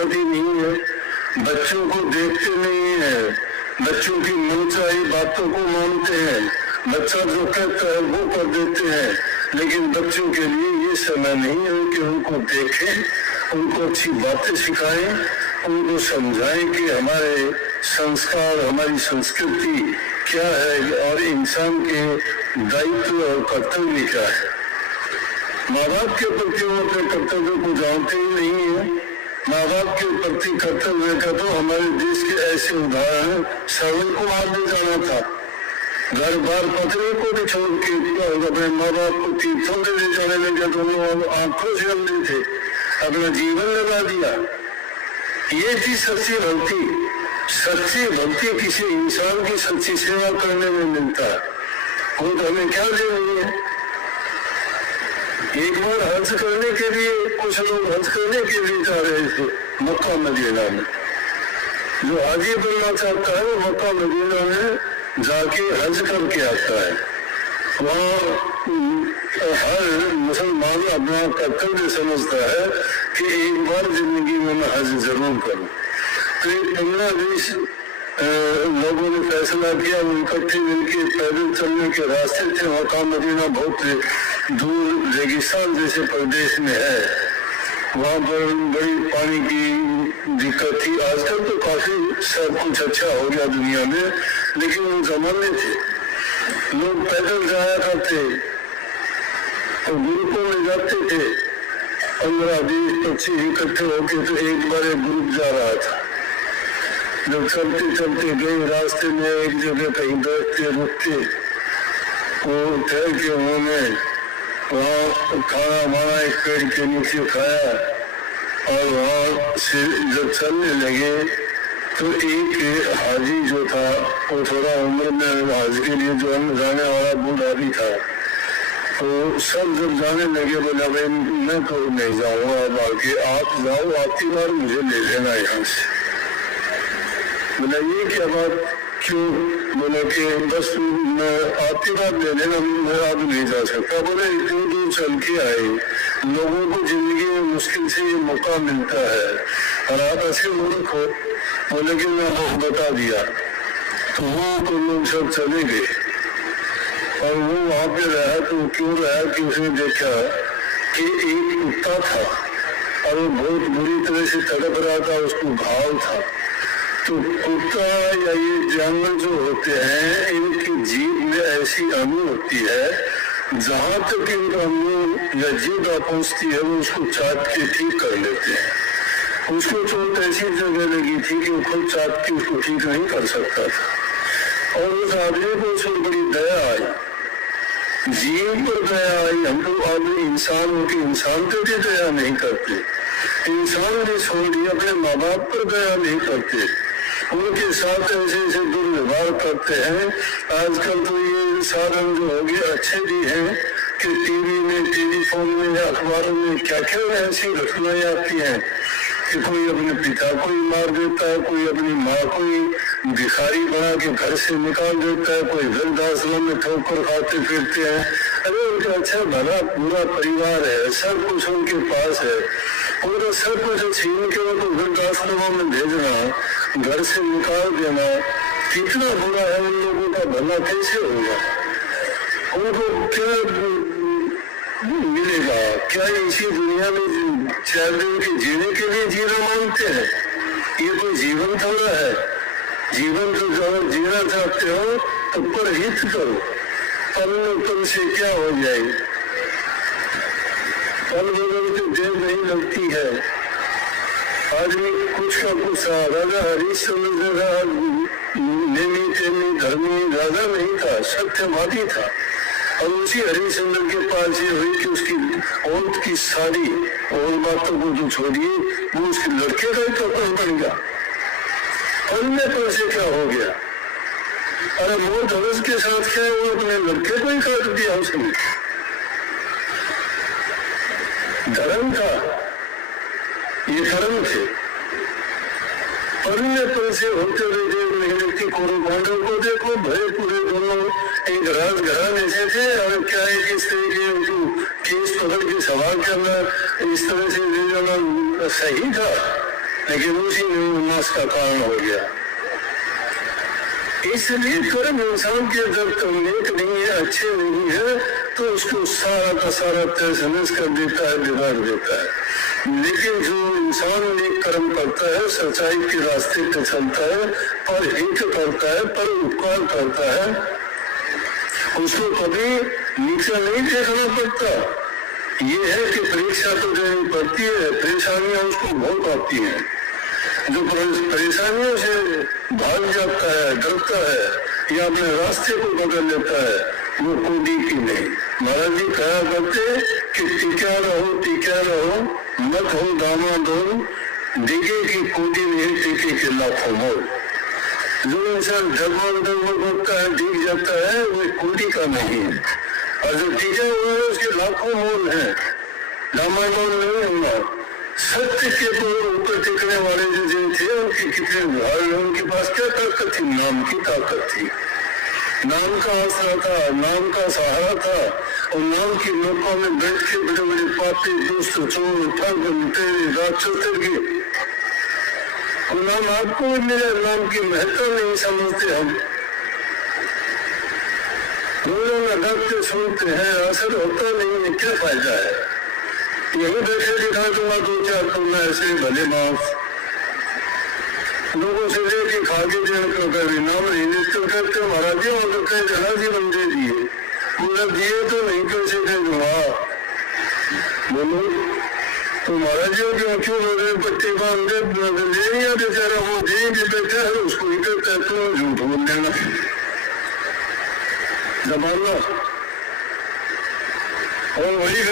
फुर्सत ही नहीं है, बच्चों को देखते नहीं है, बच्चों की मनचाही बातों को मानते हैं, बच्चा जो कहता है वो कर देते हैं, लेकिन बच्चों के लिए ये समय नहीं है कि उनको देखें, उनको अच्छी बातें सिखाएं, उनको समझाएं कि हमारे संस्कार, हमारी संस्कृति क्या है और इंसान के दायित्व और कर्तव्य क्या है। माँ बाप के प्रति वो अपने कर्तव्य को जानते ही नहीं है। माँ बाप के प्रति कर्तव्य का तो हमारे देश के ऐसे उदाहरण, श्रवण कुमार ने जाना था, घर बार पत्नी को भी छोड़ के अपने माँ बाप को तीर्थों में ले जाने लगे, दोनों आंखों से अंधे थे, अपना जीवन लगा दिया। ये थी सच्ची भक्ति। सच्ची भक्ति किसी इंसान की सच्ची सेवा करने में मिलता है। वो तो हमें क्या दे रही है। एक बार हज करने के लिए कुछ लोग हज करने के लिए जा रहे थे मक्का मदीना में। जो हाजी बनना चाहता है वो मक्का मदीना में जाके हज करके आता है। वहाँ हर मुसलमान अपना कर्तव्य समझता है कि एक बार जिंदगी में मैं हज जरूर करूँ। तो 15-20 लोगों ने फैसला किया, वो इकट्ठे मिलकर पैदल चलने के रास्ते थे। मक्का मदीना बहुत दूर रेगिस्तान जैसे प्रदेश में है, वहाँ पर बड़ी पानी की दिक्कत थी। आजकल तो काफी सब कुछ अच्छा हो गया दुनिया में, लेकिन उन जमाने थे लोग पैदल जाया करते और ग्रुपों में जाते थे, 15-20-25 इकट्ठे होके। तो एक बार एक ग्रुप जा रहा था, जब चलते चलते गए रास्ते में एक जगह कहीं बैठते रुकते, वो ठहर के उन्होंने वहाँ खाना वाना एक पेड़ के नीचे खाया और वहाँ से जब चलने लगे तो एक हाजी जो था वो थोड़ा उम्र में हज के लिए जो जाने वाला बूढ़ा भी था। तो सब जब जाने लगे बोला भाई मैं तो नहीं जाऊँगा, अब आगे आप जाओ, आती बार मुझे ले लेना यहाँ से। बोला ये क्या बात, क्यों? बोले कि बस मैं आती बार ले लेना, मैं अब नहीं जा सकता। बोले इतनी दूर चल के आए, लोगों को जिंदगी में मुश्किल से ये मौका मिलता है और आप ऐसे मूर्ख हो। बोले कि मैं बता दिया। तो वो लोग सब चले गए और वो वहां पे रहा। तो क्यों रहा कि उसने देखा कि एक कुत्ता था और वो बहुत बुरी तरह से तड़प रहा था, उसको घाव था। तो कुत्ता या ये जानवर जो होते हैं, इनकी जीभ में ऐसी अणु होती है, जहां तक इनका मुंह या जीभ पहुंचती है वो उसको चाट के ठीक कर लेते हैं। उसको चोट ऐसी जगह लगी थी कि वो खुद चाट के उसको ठीक नहीं कर सकता था। और उस आदमी को उस पर बड़ी दया आई, जीव पर दया आई। हम लोग आदमी इंसान हो के इंसान पर भी दया नहीं करते, इंसान भी छोड़ दिए अपने माँ बाप पर दया नहीं करते, उनके साथ ऐसे ऐसे दुर्व्यवहार करते हैं। आजकल तो ये साधन जो हो गए अच्छे भी हैं कि टीवी में, टेलीफोन में या अखबारों में क्या क्या ऐसी घटनाएं आती हैं कि कोई अपने पिता को ही मार देता है, कोई अपनी माँ को ही भिखारी बना के घर से निकाल देता है, कोई वृद्धाश्रम में ठोकर खाते फिरते हैं। अरे उनका अच्छा भला पूरा परिवार है, सब कुछ उनके पास है, पूरा सब कुछ छीन के उनको वृद्धाश्रमों में भेजना, घर से निकाल देना, कितना बुरा है। उन लोगों का भला कैसे होगा? उनको क्या मिलेगा? क्या इसी दुनिया में 4 दिन के जीने के लिए जीना मांगते हैं? ये कोई जीवन थोड़ा है। जीवन तो जब जीना चाहते हो तो परहित करो, पल पल से क्या हो जाए। पल बदलते देर नहीं लगती है। आदमी कुछ का कुछ राजा हरिश्चंद्र नेमी तेमी धर्मी राजा नहीं था, सत्यवादी था। और उसी हरिश्चंद्र के पास ये हुई कि उसकी औरत की सारी और बातों को जो छोड़िए, वो उसके लड़के का ही कपड़ा बन गया। अन्य पर से क्या हो गया? अरे वो धनुष के साथ क्या है, वो अपने लड़के को ही काट दिया उसने। धर्म था, ये धर्म थे। अन्य पर से होते हुए व्यक्ति कौरव को देखो, भय पूरे दोनों एक राजघराने से थे। और क्या है कि इस तरीके उनको केस पकड़ के सवाल करना, इस तरह से ले जाना सही था? लेकिन उसी में विनाश का कारण हो गया। इसलिए कर्म इंसान के जब नेक नहीं है, अच्छे नहीं है, तो उसको सारा का सारा तहस नहस कर देता है, बिगाड़ देता है। लेकिन जो इंसान नेक कर्म करता है, सच्चाई के रास्ते पे चलता है, पर हित करता है, पर उपकार करता है, उसको कभी नीचा नहीं देखना पड़ता। ये है कि परीक्षा तो देनी पड़ती है, परेशानियां उसको बहुत आती हैं। जो परेशानियों से भाग जाता है, डरता है या अपने रास्ते को बदल लेता है, वो कूदी की नहीं। महाराज जी कहा करते कि टीका रहो मत हो दामादोल, डिगे की कूदी नहीं टीके के लाखों मोल। जो इंसान डगमग करता है, डीग जाता है, वो कूदी का नहीं है। और जो टीका हुआ है उसके लाखों मोल है, दामादोल नहीं होगा। सत्य के ऊपर टिकने वाले जो जिन थे उनकी कितने उदाहरण, उनके पास क्या ताकत थी? नाम की ताकत थी, नाम का आसरा था, नाम का सहारा था। और नाम की नौका में बैठ के बड़े बड़े पापी दुष्ट चोर ठग लुटेरे राक्षस के नाम आपको मिले, नाम की महत्ता नहीं समझते हम। रोजाना डरते सुनते हैं, असर होता नहीं है, क्या फायदा है? यही बैठे दिखा दूंगा 2-4 तो मैं ऐसे भले मांस लोगों से लेके खा के देने को कभी नाम नहीं निश्चित करते। महाराज जी और कई जगह जी बंदे दिए, पूरा दिए तो नहीं कैसे थे जुआ बोलो। तो महाराज जी क्यों क्यों बोले पट्टी बांध दे या बेचारा वो देंगे बैठा है, उसको ही करता है, तो झूठ बोल देना जमाना। और वही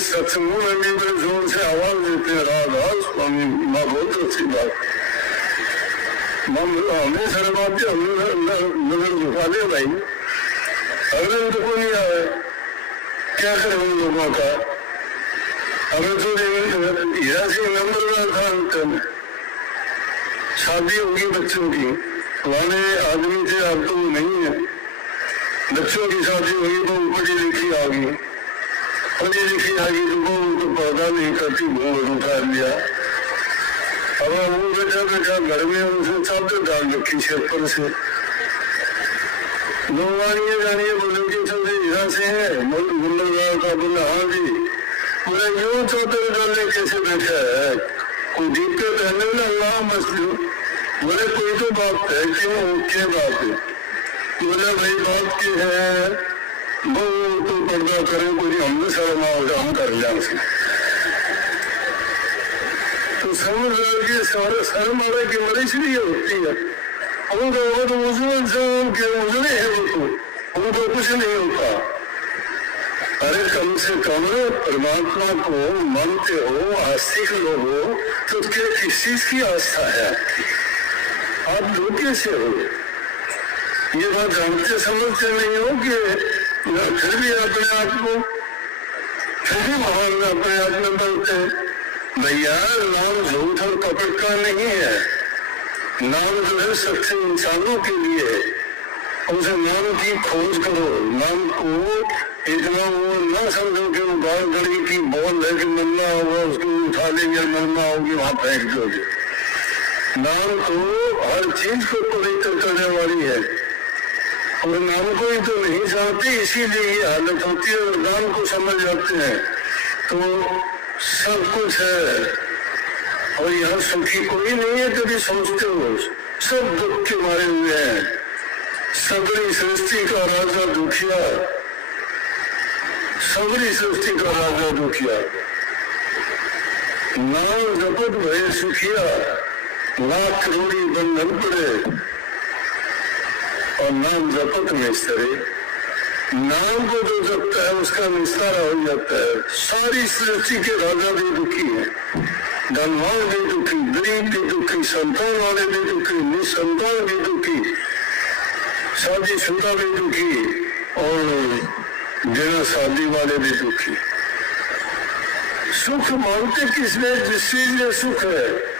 सत्संगों में भी बड़े जोर से आवाज देते हैं, राधा स्वामी माँ, बहुत अच्छी बात। हमें सारे बात नजर झुका दे भाई, अगर तो कोई नहीं आए क्या करें उन लोगों का। अगर तो हीरा सिंह नंबर था, शादी होगी बच्चों की, पुराने आदमी थे, अब तो नहीं है। बच्चों की शादी हुई तो पढ़ी लिखी आ गई, पढ़ी लिखी आ गई तो वो तो पौधा नहीं करती, घूंघट उठा लिया। अब वो बेटा घर में उनसे चादर डाल रखी सिर पर से। लोग जानिए बोले कि चलते हीरा से है, गुंडलगांव का बोला हाँ जी। बोला यूं चादर डालने कैसे बैठा है, कोई दिक्कत है? ना अल्लाह मसलू। बोले कोई तो बात है, क्यों क्या बात है? बोला भाई बात की है, वो तो पर्दा करे, कोई हमने शर्म आओ, हम कर लिया उसे। तो समझ लगे सारे शर्म आ रहा कि मरी इसलिए होती है। वो तो मुसलमान से उनके उजड़े है, वो तो उनको कुछ नहीं होता। अरे कम से कम परमात्मा को मानते हो, आस्तिक लोग हो, तो किस चीज की आस्था है आपकी? आप लोग कैसे हो? ये बात जानते समझते नहीं हो कि फिर भी अपने आप को, फिर भी भगवान अपने आप में बोलते भैया नाम झूठ और कपट का नहीं है। नाम जो है सच्चे इंसानों के लिए, उस नाम की खोज करो। नाम को इतना वो न समझो कि वो बाल गड़ी की बॉल है कि मरना होगा उसको उठा लेंगे, मरना होगी वहां फेंक दोगे। नाम तो हर चीज को पवित्र करने वाली है, और नाम को ही तो नहीं जानते, इसीलिए ये हालत होती है। और नाम को समझ जाते हैं तो सब कुछ है, और यहाँ सुखी कोई नहीं है। कभी सोचते हो सब दुख के मारे हुए हैं, सबरी सृष्टि का राजा दुखिया, सबरी सृष्टि का राजा दुखिया। नाम जपत भय सुखिया, लाख करोड़ी बंधन पड़े और नाम जपत में स्तरे। नाम को जो जपता है उसका निस्तारा हो जाता है। सारी सृष्टि के राजा भी दुखी है, धनवान भी दुखी, गरीब भी दुखी, संतान वाले भी दुखी, निसंतान भी दुखी, शादीशुदा भी दुखी और बिना शादी वाले भी दुखी। सुख मानते किसने? जिस चीज में सुख है।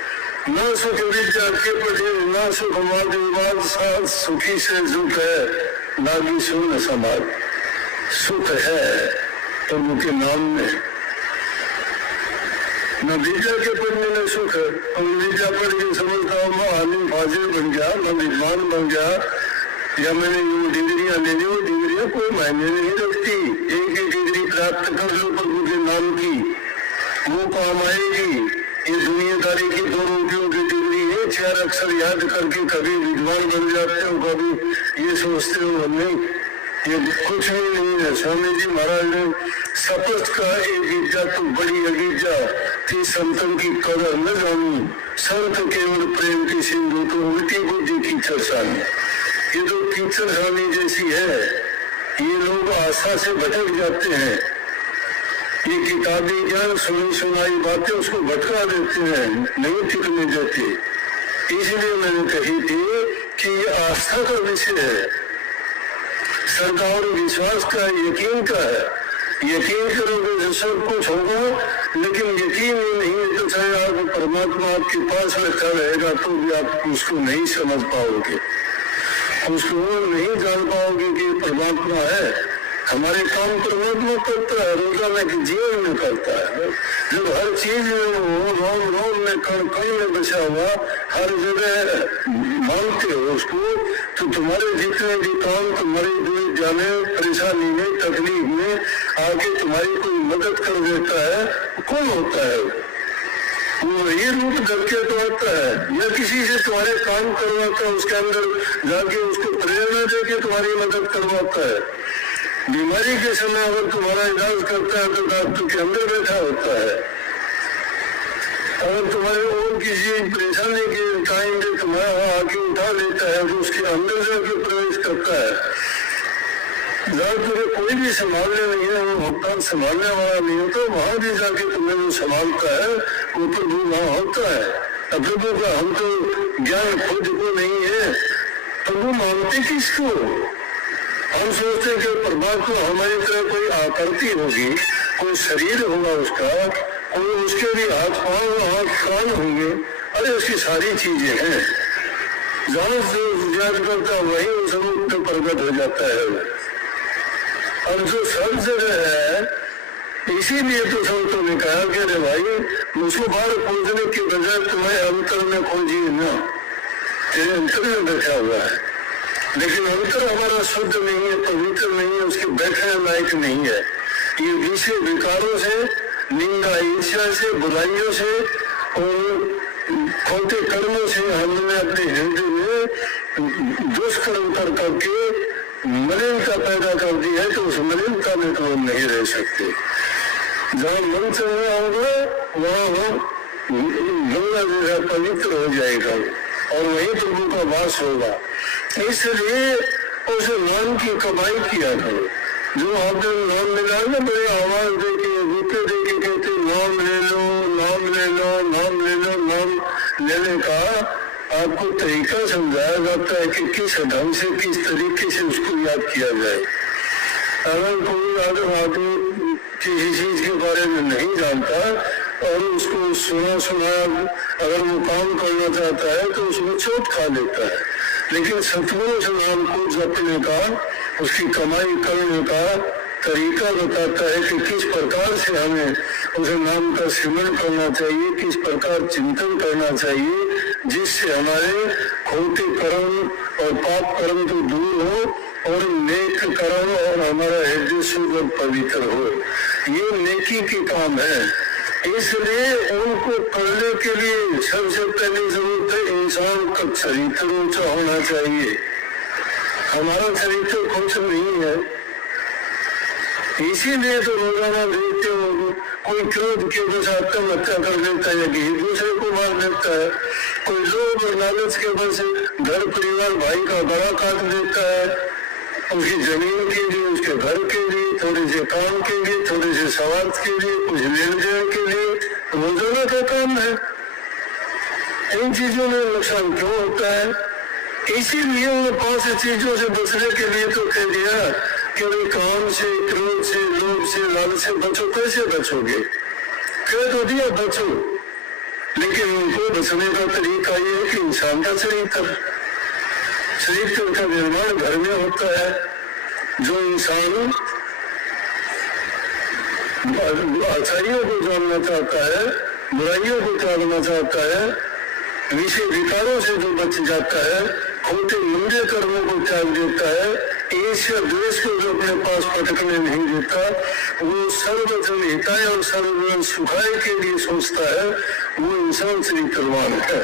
न सुख विद्या के पढ़े, न सुख वाद विवाद, साथ सुखी से सुख है, नागी सुन समाज। सुख है प्रभु के नाम में, न विद्या के पढ़ने में सुख है, और विद्या पढ़ के समझता हूँ मैं आलिम फाजिल बन गया, मैं विद्वान बन गया, या मैंने ये डिग्रियां ले ली, वो डिग्रियां कोई मायने नहीं रखती। एक ही डिग्री प्राप्त कर लो प्रभु के नाम की, वो काम आएगी। ये दुनियादारी की 2 रोटियों की डिग्री है, 4 अक्षर याद करके कभी विद्वान बन जाते हो, कभी ये सोचते हो नहीं, ये कुछ भी नहीं है। स्वामी जी महाराज ने शपथ का एक विद्या तो बड़ी अविद्या थी, संतन की कदर न जानी, संत केवल प्रेम की सिंधु तो उल्टी बुद्धि की चर्चानी। ये तो कीचड़ स्वामी जैसी है, ये लोग आशा से भटक जाते हैं, ये किताबी ज्ञान सुनी सुनाई बातें उसको भटका देते हैं, नहीं टिकने देते। इसलिए मैंने कही थी कि ये आस्था का विषय है, श्रद्धा और विश्वास का, यकीन का है। यकीन करोगे तो सब कुछ होगा, लेकिन यकीन ही नहीं है तो चाहे आप परमात्मा आपके पास रखा रहेगा तो भी आप उसको नहीं समझ पाओगे, उसको नहीं जान पाओगे कि परमात्मा है। हमारे काम परमात्मा करता है, रोजाना के जीवन में करता है। जब हर चीज में वो रोम रोम में कण कण में बचा हुआ हर जगह मानते हो उसको, तो तुम्हारे जितने भी काम तुम्हारी दूर जाने परेशानी में तकलीफ में आके तुम्हारी कोई मदद कर देता है, कौन होता है? वो ये रूप करके तो आता है, या किसी से तुम्हारे काम करवाता है, उसके अंदर जाके उसको प्रेरणा देके तुम्हारी मदद करवाता है। बीमारी के समय अगर तुम्हारा इलाज करता है तो डॉक्टर के अंदर बैठा होता है, अगर तुम्हारे और किसी परेशानी के टाइम पे तुम्हारा वहां आके उठा लेता है तो उसके अंदर जाके प्रवेश करता है। डॉक्टर कोई भी संभालने नहीं है, वो भुगतान संभालने वाला नहीं होता, वहां भी जाके तुम्हें वो संभालता है, वो प्रभु वहां होता है। अब प्रभु का हम तो ज्ञान खुद को नहीं है, प्रभु मानते किसको? हम सोचते हैं कि परमात्मा हमारी तरह कोई आकृति होगी, कोई शरीर होगा उसका, कोई उसके भी हाथ पांव हाथ कान होंगे। अरे उसकी सारी चीजें हैं, जहां जो याद करता वही उस रूप में प्रकट हो जाता है। और जो सब जगह है, इसीलिए तो संतों ने कहा कि अरे भाई मुझको बाहर खोजने के बजाय तुम्हें अंतर में खोजिए ना, तेरे अंतर में बैठा हुआ है। लेकिन अंतर हमारा शुद्ध नहीं है, पवित्र नहीं है, उसके बैठने लायक नहीं है। ये विषय विकारों से, निंदा ईर्ष्या से, बुराइयों से और खोटे कर्मों से हमने अपने हृदय में दुष्कर्म कर करके मलिनता पैदा कर दी है, तो उस मलिनता में तो हम नहीं रह सकते। जहाँ मन से होगा वहाँ वो गंगा जैसा पवित्र हो जाएगा और वही प्रभु का वास होगा। इसलिए उसे नाम की कमाई किया करो। जो आपने नाम मिला ना, बड़े आवाज देके रूपे देके कहते नाम ले लो, नाम ले लो, नाम ले लो। नाम लेने का आपको तरीका समझाया जाता है कि किस ढंग से, किस तरीके से उसको याद किया जाए। अगर कोई आदमी किसी चीज के बारे में नहीं जानता और उसको सुनाया अगर वो काम करना चाहता है तो उसमें चोट खा लेता है। लेकिन सतगुरु से नाम को जपने का, उसकी कमाई करने का तरीका बताता है कि किस प्रकार से हमें उस नाम का सिमरण करना चाहिए, किस प्रकार चिंतन करना चाहिए, जिससे हमारे खोटे कर्म और पाप कर्म तो दूर हो और नेक कर्म और हमारा हृदय शुद्ध और पवित्र हो। ये नेकी के काम है। इसलिए उनको करने के लिए सबसे पहली जरूरत है इंसान का चरित्र ऊंचा होना चाहिए। हमारा चरित्र कुछ नहीं है, इसीलिए तो रोजाना देखते हो कोई क्रोध के बस आत्महत्या कर देता है, कि दूसरे को मार देता है, कोई लोभ और लालच के बस घर परिवार भाई का गला काट देता है, उसकी जमीन के लिए, उसके घर के लिए, थोड़े से काम के लिए, थोड़े से स्वार्थ के लिए, कुछ लेन देन के लिए। रोजाना का काम है। इन चीजों में नुकसान क्यों होता है? इसीलिए उन 5 चीजों से बचने के लिए तो कह दिया कि भाई काम से, क्रोध से, लोभ से, लालच से बचो। कैसे बचोगे? कह तो दिया बचो, लेकिन उनको बचने का तरीका ये है कि इंसान का चरित्र का निर्माण घर में होता है। जो इंसान अच्छाइयों को जानना चाहता है बुराइयों को त्यागना चाहता है, विषय विकारों से जो बच जाता है, खोटे मंदे कर्मों को त्याग देता है, ईर्ष्या द्वेष को जो अपने पास पटकने नहीं देता, वो सर्वजन हिताय और सर्वजन सुखाय के लिए सोचता है, वो इंसान चरित्रवान है।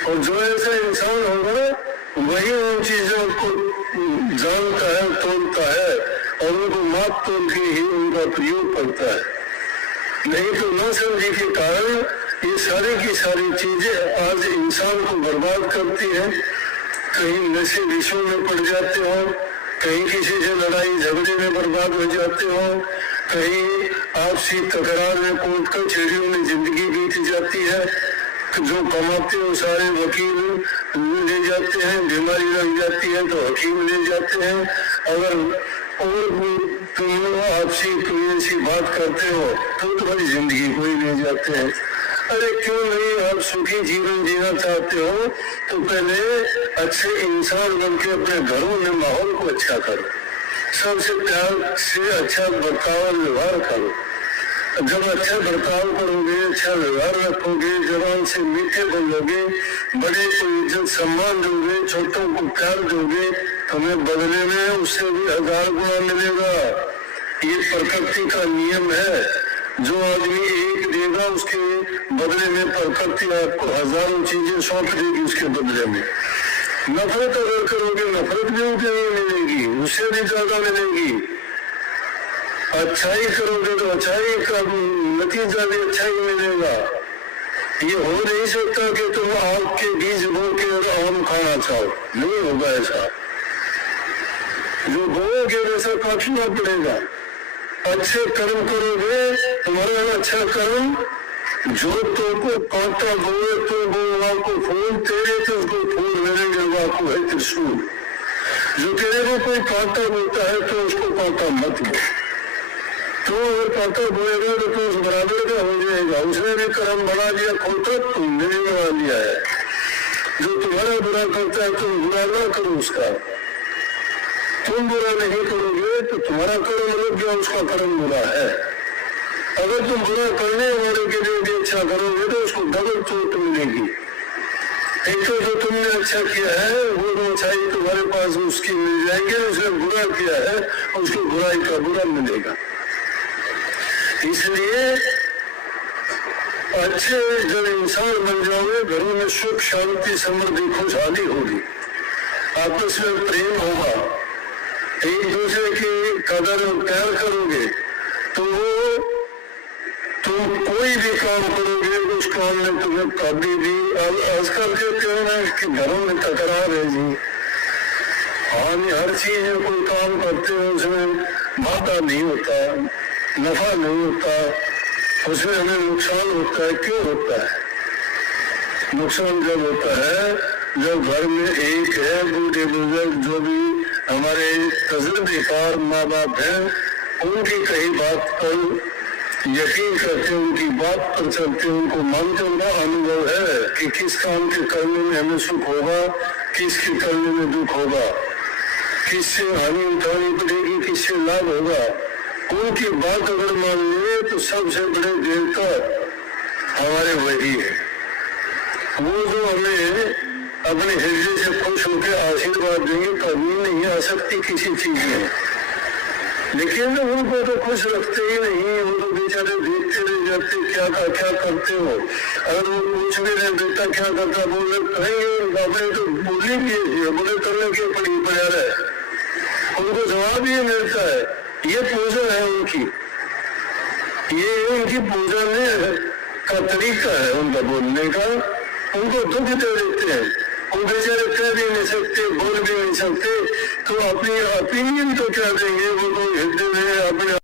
और जो ऐसा इंसान होगा वही उन चीजों को जानता है, तोलता है और उनको माप तोल के ही उनका प्रयोग करता है। नहीं तो न समझी के कारण ये सारी की सारी चीजें आज इंसान को बर्बाद करती है। कहीं नशे विषयों में पड़ जाते हो, कहीं किसी से लड़ाई झगड़े में बर्बाद हो जाते हो, कहीं आपसी तकरार में कोर्ट कचहरियों में जिंदगी बीत जाती है। जो कमाते हो सारे वकील ले जाते हैं, बीमारी लग जाती है तो हकीम ले जाते हैं। अगर और तुम आपसी कोई ऐसी बात करते हो तो तुम्हारी जिंदगी को ही ले जाते हैं। अरे क्यों नहीं, आप सुखी जीवन जीना चाहते हो तो पहले अच्छे इंसान बन के अपने घरों में माहौल को अच्छा करो, सबसे प्यार से अच्छा बर्ताव व्यवहार करो। जब अच्छा बर्ताव करोगे, अच्छा व्यवहार रखोगे, जवान से मीठे बोलोगे, बड़े को इज्जत सम्मान दोगे, छोटों को प्यार दोगे, तुम्हें बदले में उससे भी 1000 गुना मिलेगा। ये प्रकृति का नियम है। जो आदमी एक देगा उसके बदले में प्रकृति आपको 1000 चीजें सौंप देगी उसके बदले में। नफरत अगर करोगे नफरत भी उतनी मिलेगी, उससे भी ज्यादा मिलेगी। अच्छाई करोगे तो अच्छाई का नतीजा भी अच्छा ही मिलेगा। ये हो नहीं सकता कि तुम आग के बीज बो के और आम खाना चाहो, नहीं होगा ऐसा। जो बोओगे वैसा काटना पड़ेगा। अच्छे कर्म करोगे, तुम्हारा अच्छा कर्म जो तुमको कांटा बोए तो वो को फूल, तेरे तुमको फूल मिलेंगे, वाको है त्रिशूल। जो तेरे को कोई कांटा बोलता है तो उसको कांटा मत बो। तो अगर कांटा बोएगा तो उस बराबर का हो जाएगा। उसने भी कर्म बना दिया खोटा, तुमने भी बना लिया है। जो तुम्हारा बुरा करता है तुम बुरा ना करो उसका। तुम बुरा नहीं करोगे तो तुम्हारा कर्म लग गया, उसका कर्म बुरा है। अगर तुम बुरा करने वाले के लिए भी अच्छा करोगे तो उसको डबल चोट मिलेगी। एक तो जो तुमने अच्छा किया है वो तो अच्छाई तुम्हारे पास उसकी मिल जाएंगे, उसने बुरा किया है उसको बुराई का बुरा मिलेगा। इसलिए अच्छे जब इंसान बन जाओगे, घरों में सुख शांति समृद्धि खुशहाली होगी, आपस में प्रेम होगा, एक दूसरे की कदर और प्यार करोगे तो वो तुम कोई भी काम करोगे उस काम में तुम्हें कभी भी आजकल कहते हो ना कि घरों में तकरार है जी। हाँ, हर चीज में कोई काम करते हो उसमें घाटा नहीं होता, नफा नहीं होता, उसमें हमें नुकसान होता है। क्यों होता है नुकसान? जब होता है जब घर में एक है बूढ़े बुजुर्ग जो भी हमारे तजुर्बेकार माँ बाप हैं, उनकी कई बात पर यकीन करते, उनकी बात पर चलते, उनको मानते, उनका अनुभव है कि किस काम के करने में हमें सुख होगा, किसके करने में दुख होगा, किससे हानि उठानी पड़ेगी, किससे लाभ होगा। उनकी बात अगर मान ले तो सबसे बड़े देवता हमारे वही है। वो जो हमें अपने हृदय से खुश होकर आशीर्वाद देंगे, कभी नहीं आ सकती किसी चीज में। लेकिन उनको तो खुश रखते ही नहीं, वो तो बेचारे देखते रह जाते क्या करते हो। अगर वो पूछ भी रहे बेटा क्या करता, बोले कहेंगे आपने तो बोली भी, बोले करने के पड़ी पड़ा है, उनको जवाब ही मिलता है। ये पूजा है उनकी, ये उनकी पूजा का तरीका है उनका बोलने का। उनको दुख दे देते हैं, वो बेचारे कह भी नहीं सकते, बोल भी नहीं सकते, तो अपनी ओपिनियन तो क्या देंगे, वो तो हृदय में अपने